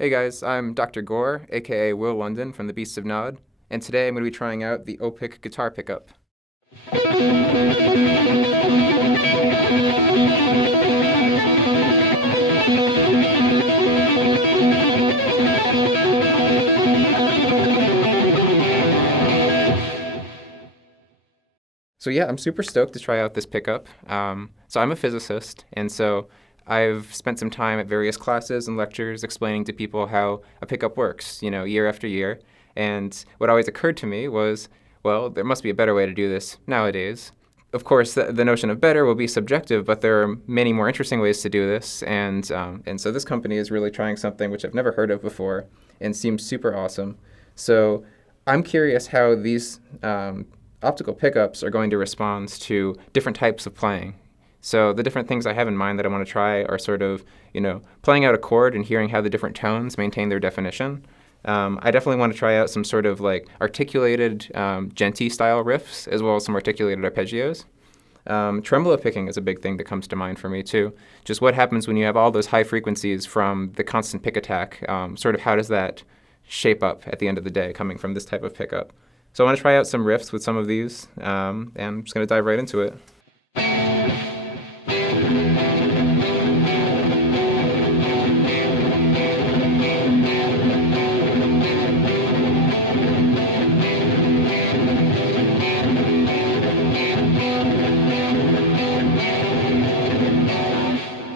Hey guys, I'm Dr. Gore, aka Will London from the Beasts of Nod, and today I'm going to be trying out the ōPik guitar pickup. So yeah, I'm super stoked to try out this pickup. So I'm a physicist, and so I've spent some time at various classes and lectures explaining to people how a pickup works, year after year. And what always occurred to me was, well, there must be a better way to do this nowadays. Of course, the notion of better will be subjective, but there are many more interesting ways to do this. And so this company is really trying something which I've never heard of before and seems super awesome. So I'm curious how these optical pickups are going to respond to different types of playing. So the different things I have in mind that I want to try are sort of, playing out a chord and hearing how the different tones maintain their definition. I definitely want to try out some sort of articulated genty style riffs, as well as some articulated arpeggios. Tremolo picking is a big thing that comes to mind for me too. Just what happens when you have all those high frequencies from the constant pick attack, sort of how does that shape up at the end of the day coming from this type of pickup. So I want to try out some riffs with some of these, and I'm just going to dive right into it.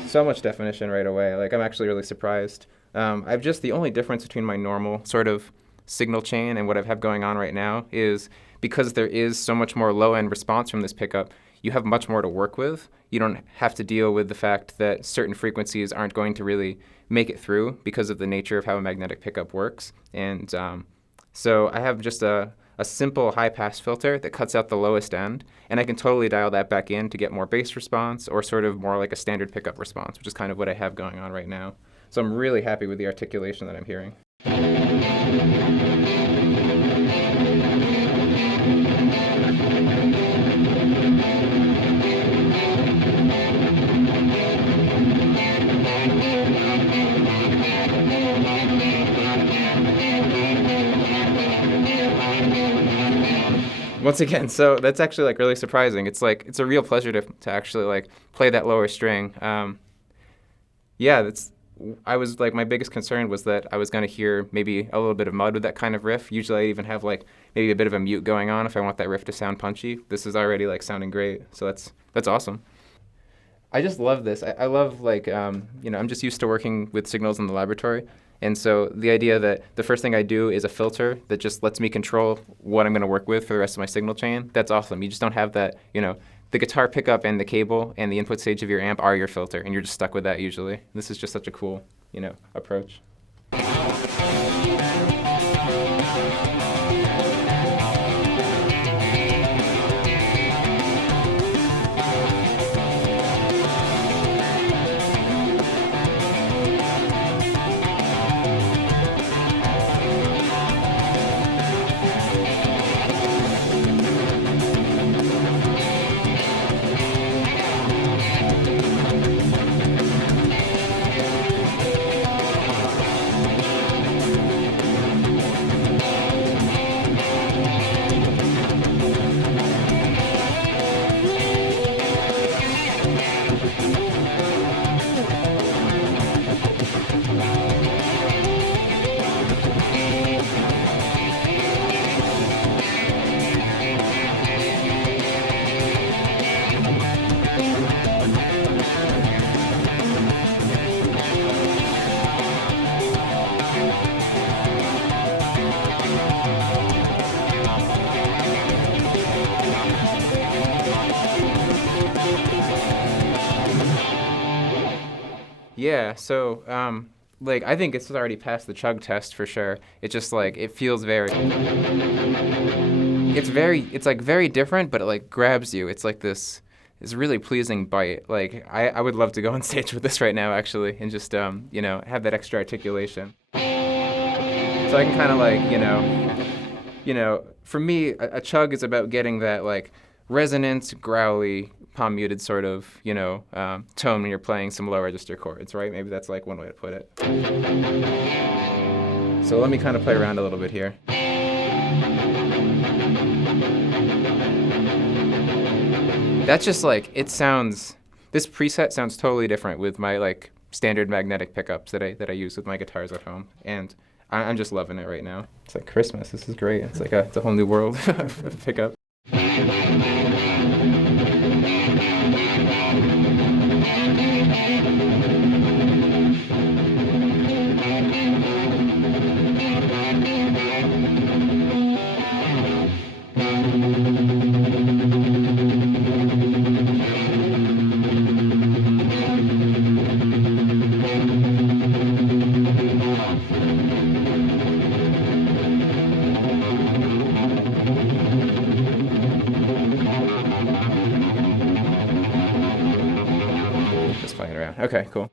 So much definition right away. I'm actually really surprised. I've just the only difference between my normal sort of signal chain and what I have going on right now is because there is so much more low-end response from this pickup, you have much more to work with. You don't have to deal with the fact that certain frequencies aren't going to really make it through because of the nature of how a magnetic pickup works. And so I have just a simple high-pass filter that cuts out the lowest end, and I can totally dial that back in to get more bass response or sort of more like a standard pickup response, which is kind of what I have going on right now. So I'm really happy with the articulation that I'm hearing. Once again, so that's actually really surprising. It's a real pleasure to actually play that lower string. I was my biggest concern was that I was going to hear maybe a little bit of mud with that kind of riff. Usually I even have maybe a bit of a mute going on if I want that riff to sound punchy. This is already sounding great, so that's awesome. I just love this. I love I'm just used to working with signals in the laboratory. And so the idea that the first thing I do is a filter that just lets me control what I'm going to work with for the rest of my signal chain, that's awesome. You just don't have that, the guitar pickup and the cable and the input stage of your amp are your filter, and you're just stuck with that usually. This is just such a cool, approach. Yeah, so I think it's already passed the chug test for sure. It just it feels very very different, but it grabs you. It's this really pleasing bite. I would love to go on stage with this right now actually and just have that extra articulation. So I can kind of for me a chug is about getting that resonant, growly, palm muted sort of, tone when you're playing some low register chords, right? Maybe that's one way to put it. So let me kind of play around a little bit here. That's just like, it sounds, this preset sounds totally different with my like standard magnetic pickups that I use with my guitars at home. And I'm just loving it right now. It's like Christmas, this is great. It's like it's a whole new world of pickup. Just playing around. Okay, cool.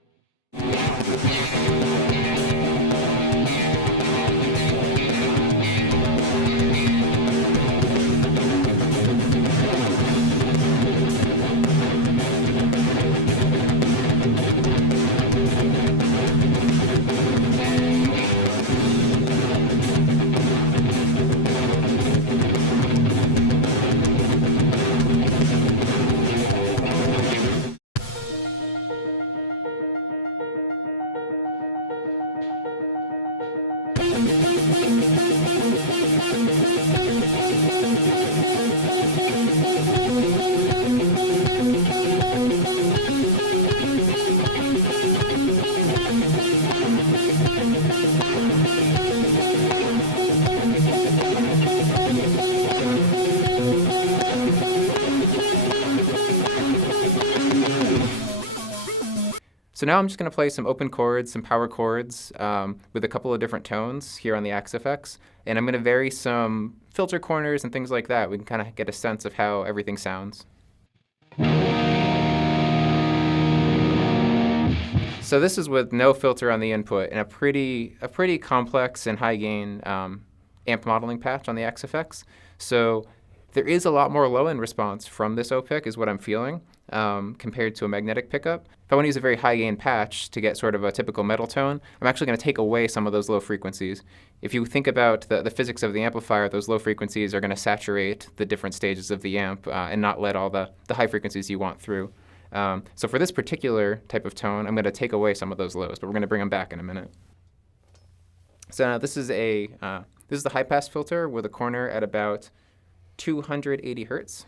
So now I'm just going to play some open chords, some power chords with a couple of different tones here on the Axe FX. And I'm going to vary some filter corners and things like that. We can kind of get a sense of how everything sounds. So this is with no filter on the input and a pretty complex and high gain amp modeling patch on the Axe FX. So there is a lot more low-end response from this ōPik is what I'm feeling compared to a magnetic pickup. If I want to use a very high-gain patch to get sort of a typical metal tone, I'm actually going to take away some of those low frequencies. If you think about the physics of the amplifier, those low frequencies are going to saturate the different stages of the amp and not let all the high frequencies you want through. So for this particular type of tone, I'm going to take away some of those lows, but we're going to bring them back in a minute. So now this is the high-pass filter with a corner at about 280 hertz.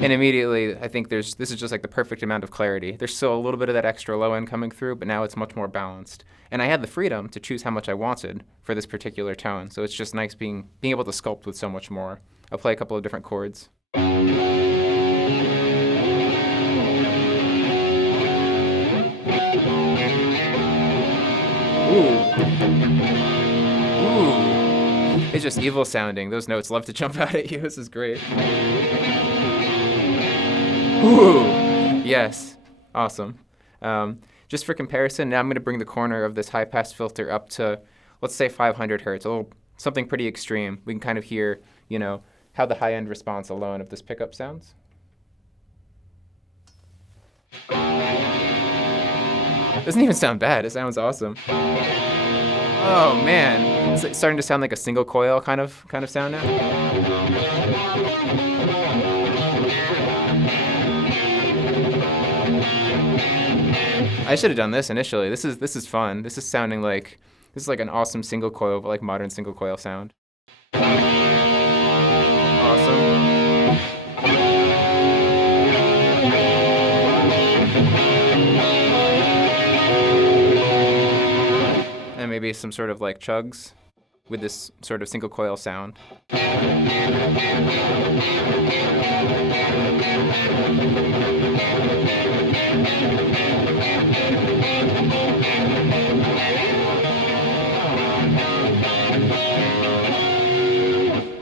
And immediately, I think this is just like the perfect amount of clarity. There's still a little bit of that extra low end coming through, but now it's much more balanced. And I had the freedom to choose how much I wanted for this particular tone, so it's just nice being able to sculpt with so much more. I'll play a couple of different chords. Ooh. It's just evil sounding. Those notes love to jump out at you. This is great. Ooh. Yes. Awesome. Just for comparison, now I'm going to bring the corner of this high-pass filter up to, let's say, 500 hertz, something pretty extreme. We can kind of hear, how the high-end response alone of this pickup sounds. Doesn't even sound bad. It sounds awesome. Oh man, it's starting to sound like a single coil kind of sound now. I should have done this initially. This is fun. This is sounding like like an awesome single coil, but like modern single coil sound. Awesome. And maybe some sort of like chugs with this sort of single coil sound.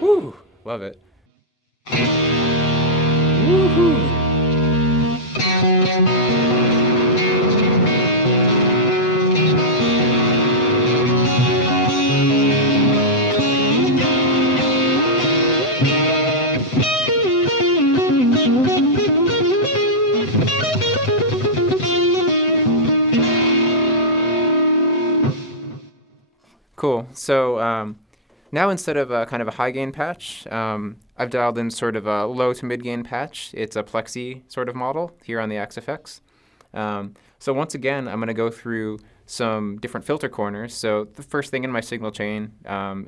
Woo! Love it. Woohoo! Cool. So now instead of kind of a high gain patch, I've dialed in sort of a low to mid gain patch. It's a plexi sort of model here on the XFX. So once again, I'm going to go through some different filter corners. So the first thing in my signal chain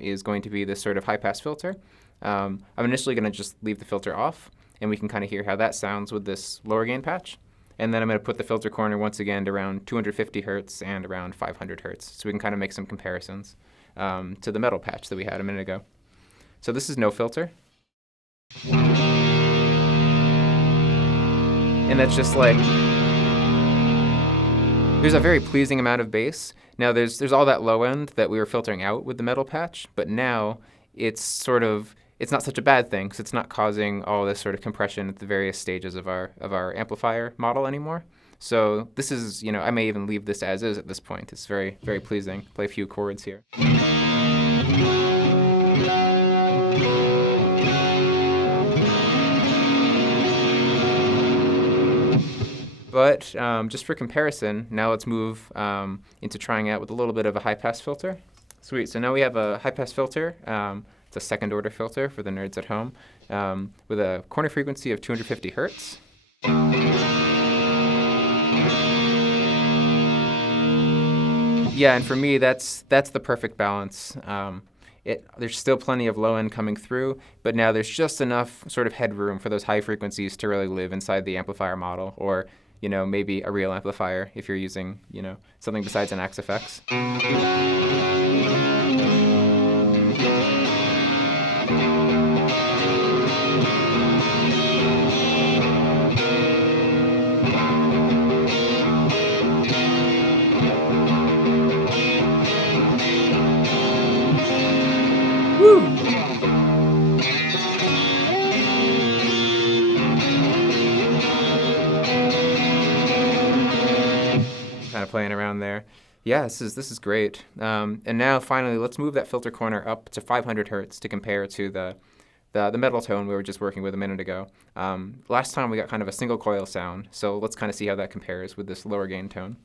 is going to be this sort of high pass filter. I'm initially going to just leave the filter off, and we can kind of hear how that sounds with this lower gain patch. And then I'm going to put the filter corner once again to around 250 hertz and around 500 hertz, so we can kind of make some comparisons to the metal patch that we had a minute ago. So this is no filter. And that's just like, there's a very pleasing amount of bass. Now there's all that low end that we were filtering out with the metal patch, but now it's not such a bad thing, because it's not causing all this sort of compression at the various stages of our amplifier model anymore. So this is, I may even leave this as is at this point. It's very, very pleasing. Play a few chords here. But just for comparison, now let's move into trying out with a little bit of a high-pass filter. Sweet. So now we have a high-pass filter. It's a second-order filter for the nerds at home with a corner frequency of 250 hertz. Yeah, and for me, that's the perfect balance. There's still plenty of low end coming through, but now there's just enough sort of headroom for those high frequencies to really live inside the amplifier model, or maybe a real amplifier if you're using something besides an XFX. Kind of playing around there. Yeah, this is great. And now finally, let's move that filter corner up to 500 hertz to compare to the metal tone we were just working with a minute ago. Last time we got kind of a single coil sound, so let's kind of see how that compares with this lower gain tone.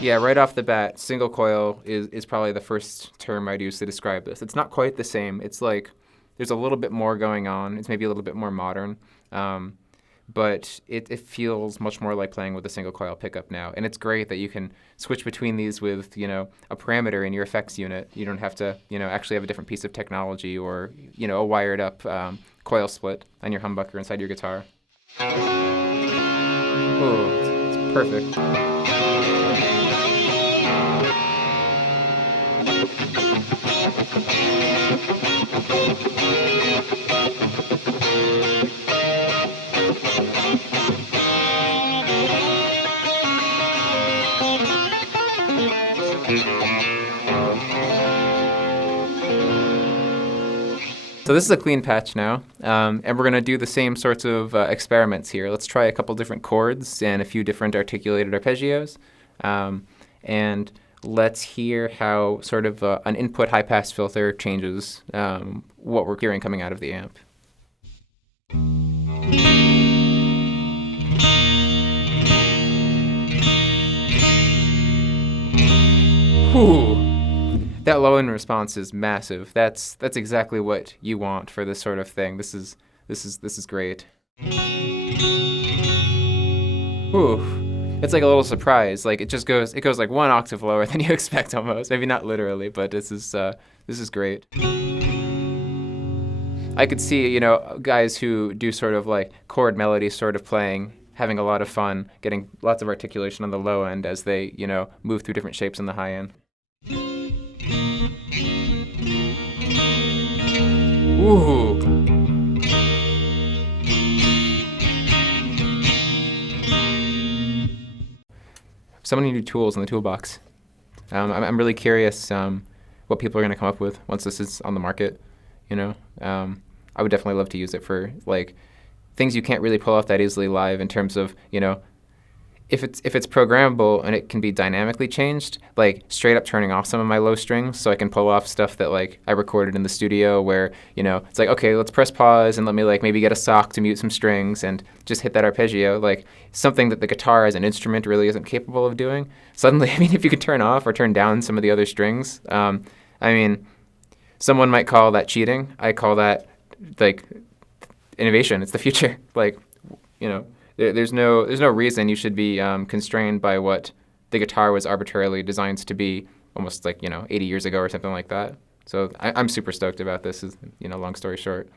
Yeah, right off the bat, single coil is probably the first term I'd use to describe this. It's not quite the same. It's like there's a little bit more going on. It's maybe a little bit more modern, but it feels much more like playing with a single coil pickup now. And it's great that you can switch between these with a parameter in your effects unit. You don't have to actually have a different piece of technology or a wired up coil split on your humbucker inside your guitar. Oh, it's perfect. So this is a clean patch now, and we're going to do the same sorts of experiments here. Let's try a couple different chords and a few different articulated arpeggios, and let's hear how sort of an input high-pass filter changes what we're hearing coming out of the amp. Whew. That low end response is massive. That's exactly what you want for this sort of thing. This is great. Whew. It's like a little surprise. Like it goes like one octave lower than you expect almost. Maybe not literally, but this is great. I could see, guys who do sort of like chord melody sort of playing, having a lot of fun, getting lots of articulation on the low end as they, move through different shapes on the high end. Ooh. So many new tools in the toolbox. I'm really curious what people are going to come up with once this is on the market. I would definitely love to use it for like things you can't really pull off that easily live in terms of, if it's programmable and it can be dynamically changed, like straight up turning off some of my low strings so I can pull off stuff that like I recorded in the studio where, it's like, okay, let's press pause and let me like maybe get a sock to mute some strings and just hit that arpeggio, like something that the guitar as an instrument really isn't capable of doing. Suddenly, I mean, if you could turn off or turn down some of the other strings, I mean, someone might call that cheating. I call that like innovation. It's the future. Like, there's no reason you should be constrained by what the guitar was arbitrarily designed to be almost like 80 years ago or something like that. So I'm super stoked about this. Is long story short.